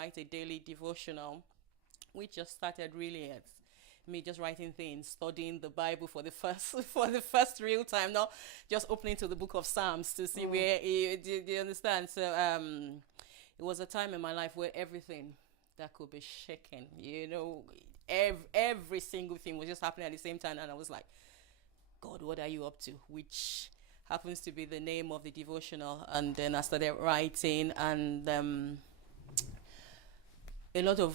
write a daily devotional, which just started really as me just writing things, studying the Bible for the first for the first real time, not just opening to the book of Psalms to see where do you understand? So it was a time in my life where everything that could be shaken, every single thing was just happening at the same time, and I was like, God, what are you up to? Which happens to be the name of the devotional. And then I started writing, and a lot of,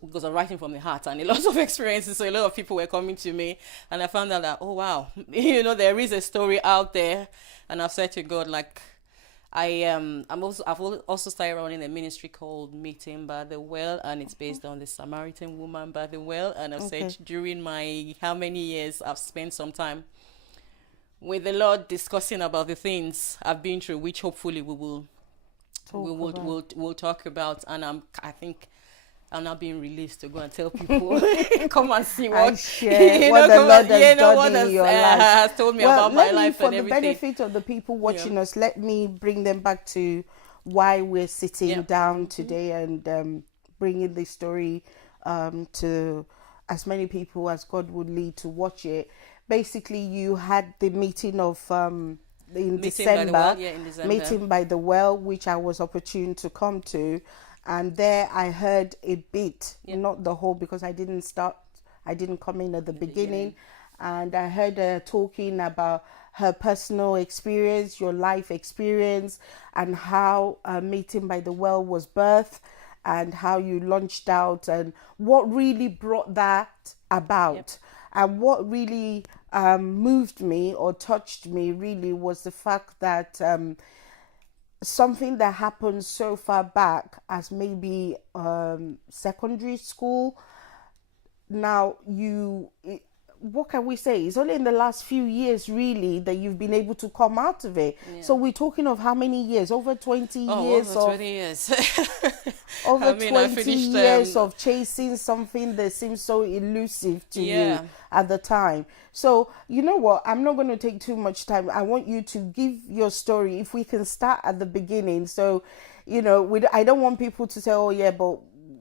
because I'm writing from the heart, and a lot of experiences, so a lot of people were coming to me, and I found out that, oh wow, there is a story out there. And I've said to God, like, I've also started running a ministry called Meeting by the Well, and it's based on the Samaritan woman by the well. And I've said during my how many years I've spent some time with the Lord discussing about the things I've been through, which hopefully we'll talk about. And I think I'm now being released to go and tell people, come and see what, share what the Lord has done in your life. Has told me about my life and everything. For the benefit of the people watching us, let me bring them back to why we're sitting down today and bringing the story to as many people as God would lead to watch it. Basically, you had the meeting of in December, Meeting by the Well, which I was opportune to come to. And there I heard a bit, not the whole, because I didn't come in at the beginning. And I heard her talking about her personal experience, your life experience, and how Meeting by the Well was birthed, and how you launched out, and what really brought that about. And what really moved me or touched me really was the fact that something that happened so far back as maybe secondary school. Now what can we say? It's only in the last few years really that you've been able to come out of it. So we're talking of how many years? Over 20 years. Over 20 years. Over 20 years of chasing something that seems so elusive to you at the time. So, you know what? I'm not going to take too much time. I want you to give your story. If we can start at the beginning. So, I don't want people to say, oh yeah, but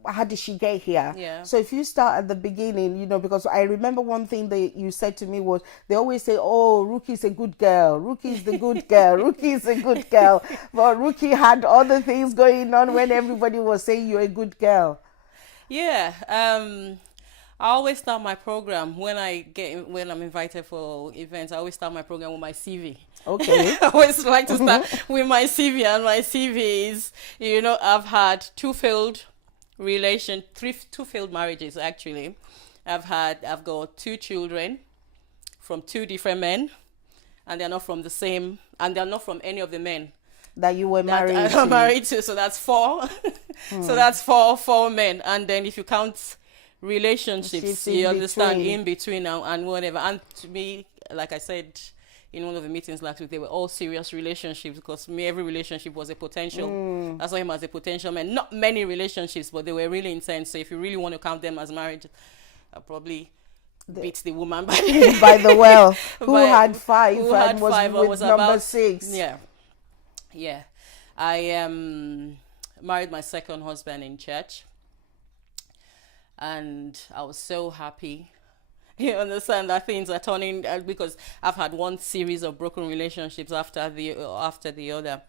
how did she get here? So if you start at the beginning, because I remember one thing that you said to me was, they always say, oh, Ruki's a good girl. Ruki's the good girl. Ruki's a good girl. But Ruki had other things going on when everybody was saying you're a good girl. I always start my program when I'm invited for events. I always start my program with my CV. Okay. I always like to start with my CV, and my CV is, I've had two failed marriages actually. I've got 2 children from 2 different men, and they're not from the same, and they're not from any of the men that you were married to. So that's 4. So that's four men, and then if you count relationships, you understand, in between now and whatever. And to me, like I said in one of the meetings last week, they were all serious relationships, because every relationship was a potential. I saw him as a potential man. Not many relationships, but they were really intense. So if you really want to count them as marriage, I probably beat the woman by the well, who had 5 and was number about 6. Yeah. I married my second husband in church, and I was so happy. You understand that things are turning, because I've had one series of broken relationships after the other.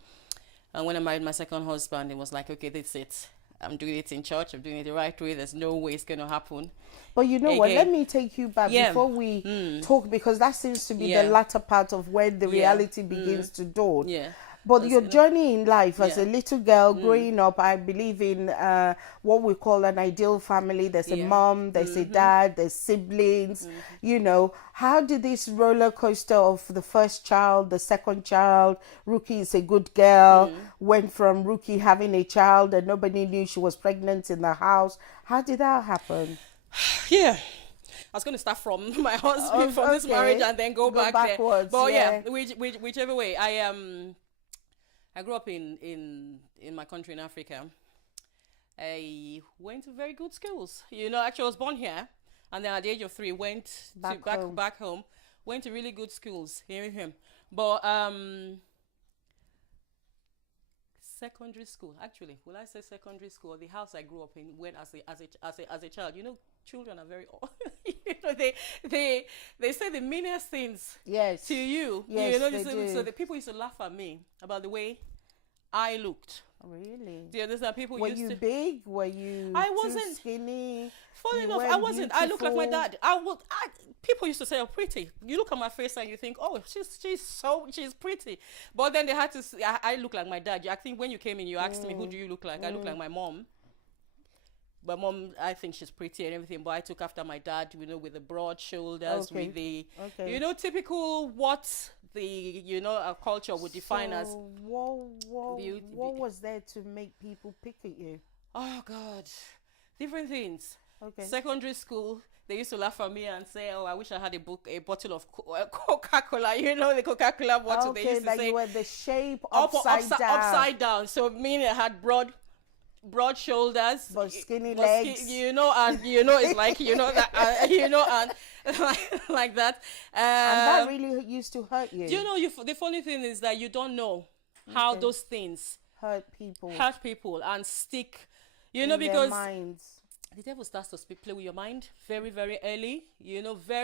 And when I married my second husband, it was like, okay, that's it. I'm doing it in church. I'm doing it the right way. There's no way it's going to happen. But you know what? Let me take you back before we talk, because that seems to be the latter part of where the reality begins to dawn. But your journey in life as a little girl growing up, I believe in what we call an ideal family. There's a mom, there's a dad, there's siblings. How did this roller coaster of the first child, the second child, Ruki is a good girl, went from Ruki having a child and nobody knew she was pregnant in the house? How did that happen? I was going to start from my husband, from this marriage, and then go back backwards, there. But whichever way. I grew up in my country in Africa. I went to very good schools. Actually I was born here, and then at the age of 3 went back home. Went to really good schools. But secondary school. Actually, will I say secondary school? The house I grew up in, when as a child, you know, children are very, you know, they say the meanest things Yes. to you. Yes, you know, they do. so the people used to laugh at me about the way I looked. Really? Do you understand? People Were used you to. big? Were you I too wasn't- skinny? Funny You enough, I weren't wasn't. I look like my beautiful? dad. People used to say I'm pretty. You look at my face and you think, oh, she's pretty. But then they had to say, I look like my dad. I think when you came in, you asked me, who do you look like? I look like my mom. But mom, I think she's pretty and everything. But I took after my dad, you know, with the broad shoulders, Okay. with the, Okay. you know, typical what the, you know, our culture would define as. beauty- What was there to make people pick at you? Oh God, different things. Okay. Secondary school, they used to laugh at me and say, "Oh, I wish I had a bottle of Coca-Cola." You know, the Coca-Cola bottle. They Okay, used to that say you were the shape up, upside down. upside down. So meaning I had broad shoulders, But skinny but legs. you know, and you know, it's like you know that you know, and like that. And that really used to hurt you. You know, the funny thing is that you don't know how those things hurt people. hurt people and stick. You in know, their because minds. the devil starts to play with your mind very, very early. You know, very.